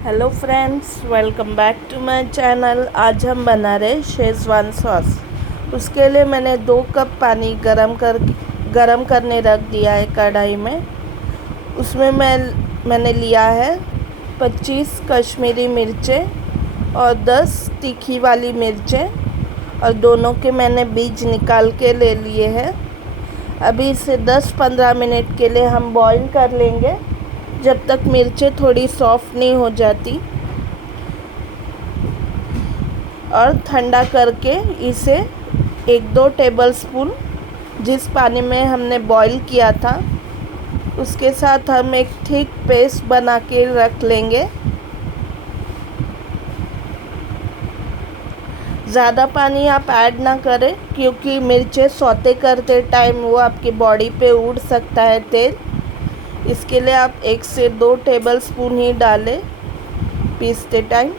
Hello friends, welcome back to my channel. आज हम बना रहे शेज़वान सॉस। उसके लिए मैंने 2 कप पानी गरम करने रख दिया है कढ़ाई में। उसमें मैंने लिया है 25 कश्मीरी मिर्चें और 10 तीखी वाली मिर्चें, और दोनों के मैंने बीज निकाल के ले लिए हैं। अभी इसे 10-15 मिनट के लिए हम बॉईल कर लेंगे, जब तक मिर्चें थोड़ी सॉफ्ट नहीं हो जाती। और ठंडा करके इसे 1-2 टेबलस्पून जिस पानी में हमने बॉईल किया था उसके साथ हम एक थिक पेस्ट बना के रख लेंगे। ज़्यादा पानी आप ऐड ना करें, क्योंकि मिर्चें सौते करते टाइम वो आपकी बॉडी पे उड़ सकता है तेल। इसके लिए आप 1 से 2 टेबलस्पून ही डालें पीसते टाइम।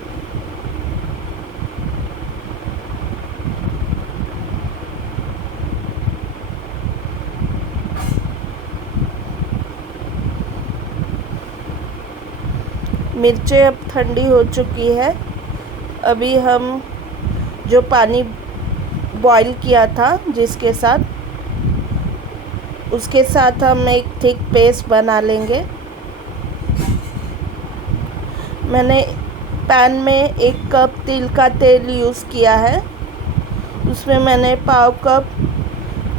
मिर्चें अब ठंडी हो चुकी है। अभी हम जो पानी बॉईल किया था जिसके साथ, उसके साथ हम एक थिक पेस्ट बना लेंगे। मैंने पैन में 1 कप तिल का तेल यूज़ किया है। उसमें मैंने पाव कप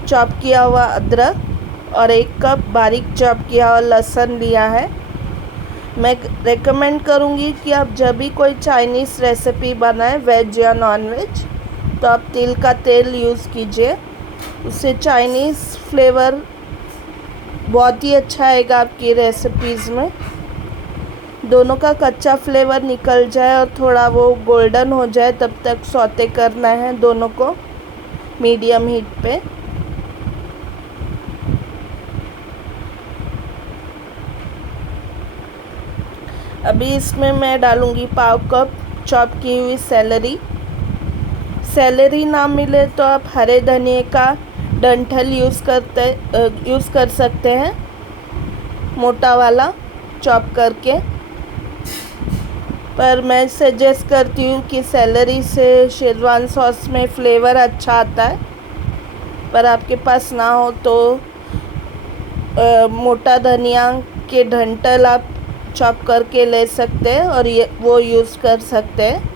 चॉप किया हुआ अदरक और 1 कप बारीक चॉप किया हुआ लहसुन लिया है। मैं रेकमेंड करूँगी कि आप जब भी कोई चाइनीज़ रेसिपी बनाएं, वेज या नॉन वेज, तो आप तिल का तेल यूज़ कीजिए। उससे चाइनीज़ फ्लेवर बहुत ही अच्छा आएगा आपकी रेसिपीज़ में। दोनों का कच्चा फ्लेवर निकल जाए और थोड़ा वो गोल्डन हो जाए, तब तक सौते करना है दोनों को मीडियम हीट पे। अभी इसमें मैं डालूँगी पाव कप चॉप की हुई सेलरी। सेलरी ना मिले तो आप हरे धनिए का डंठल यूज़ कर सकते हैं, मोटा वाला चॉप करके। पर मैं सजेस्ट करती हूँ कि सेलरी से शेज़वान सॉस में फ्लेवर अच्छा आता है। पर आपके पास ना हो तो मोटा धनिया के डंठल आप चॉप करके ले सकते हैं और वो यूज़ कर सकते हैं।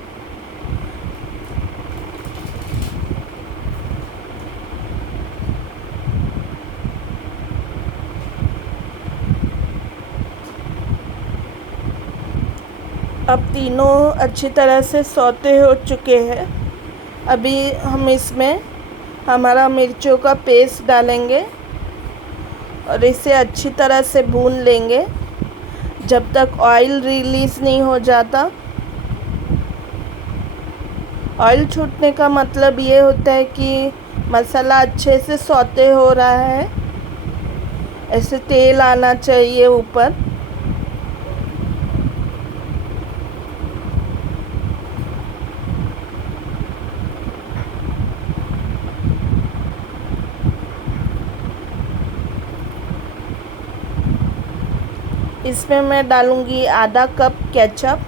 अब तीनों अच्छी तरह से सौते हो चुके हैं। अभी हम इसमें हमारा मिर्चों का पेस्ट डालेंगे और इसे अच्छी तरह से भून लेंगे जब तक ऑयल रिलीज़ नहीं हो जाता। ऑयल छूटने का मतलब ये होता है कि मसाला अच्छे से सौते हो रहा है, ऐसे तेल आना चाहिए ऊपर। इसमें मैं डालूँगी आधा कप केचप,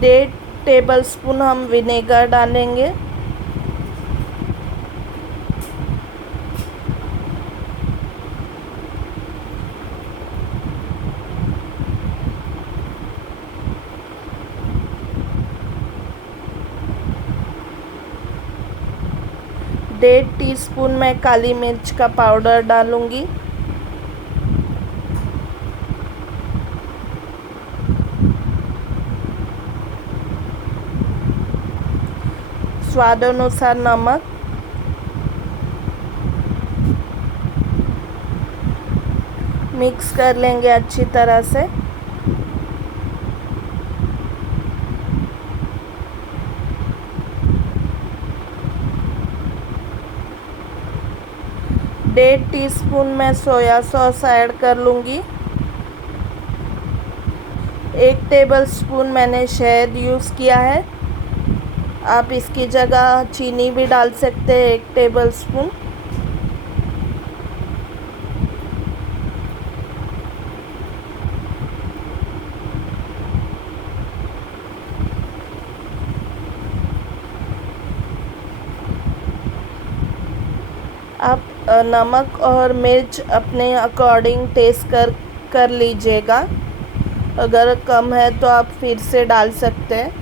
डेढ़ टेबलस्पून हम विनेगर डालेंगे। डेढ़ टीस्पून मैं काली मिर्च का पाउडर डालूँगी। स्वाद अनुसार नमक। मिक्स कर लेंगे अच्छी तरह से। 1.5 टीस्पून मैं सोया सॉस ऐड कर लूँगी। 1 टेबलस्पून मैंने शहद यूज़ किया है। आप इसकी जगह चीनी भी डाल सकते हैं, 1 टेबलस्पून। आप नमक और मिर्च अपने अकॉर्डिंग टेस्ट कर लीजिएगा। अगर कम है तो आप फिर से डाल सकते हैं।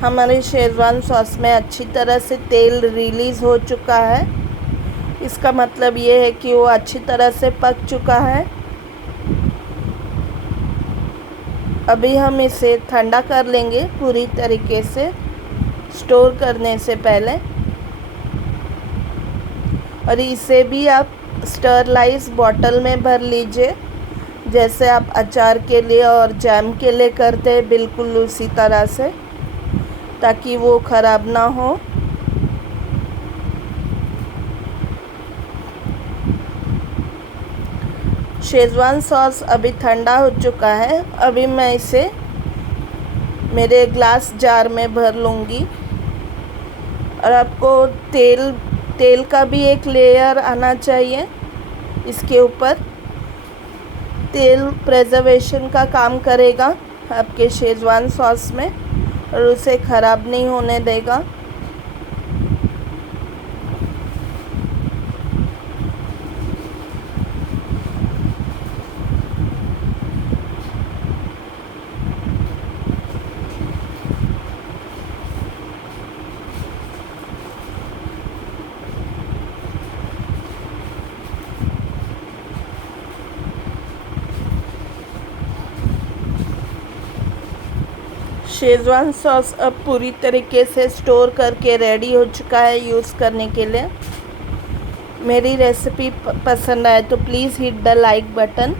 हमारे शेज़वान सॉस में अच्छी तरह से तेल रिलीज़ हो चुका है। इसका मतलब ये है कि वो अच्छी तरह से पक चुका है। अभी हम इसे ठंडा कर लेंगे पूरी तरीके से, स्टोर करने से पहले। और इसे भी आप स्टरलाइज बॉटल में भर लीजिए, जैसे आप अचार के लिए और जैम के लिए करते हैं, बिल्कुल उसी तरह से, ताकि वो ख़राब ना हो। शेज़वान सॉस अभी ठंडा हो चुका है। अभी मैं इसे मेरे ग्लास जार में भर लूँगी। और आपको तेल का भी एक लेयर आना चाहिए इसके ऊपर। तेल प्रिजर्वेशन का काम करेगा आपके शेज़वान सॉस में और उसे ख़राब नहीं होने देगा। शेज़वान सॉस अब पूरी तरीके से स्टोर करके रेडी हो चुका है यूज़ करने के लिए। मेरी रेसिपी पसंद आए तो please hit the like button,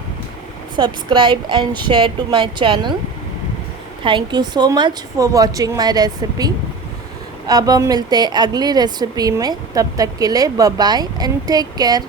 subscribe and share to my channel. Thank you so much for watching my recipe. अब हम मिलते हैं अगली रेसिपी में। तब तक के लिए bye bye and take care.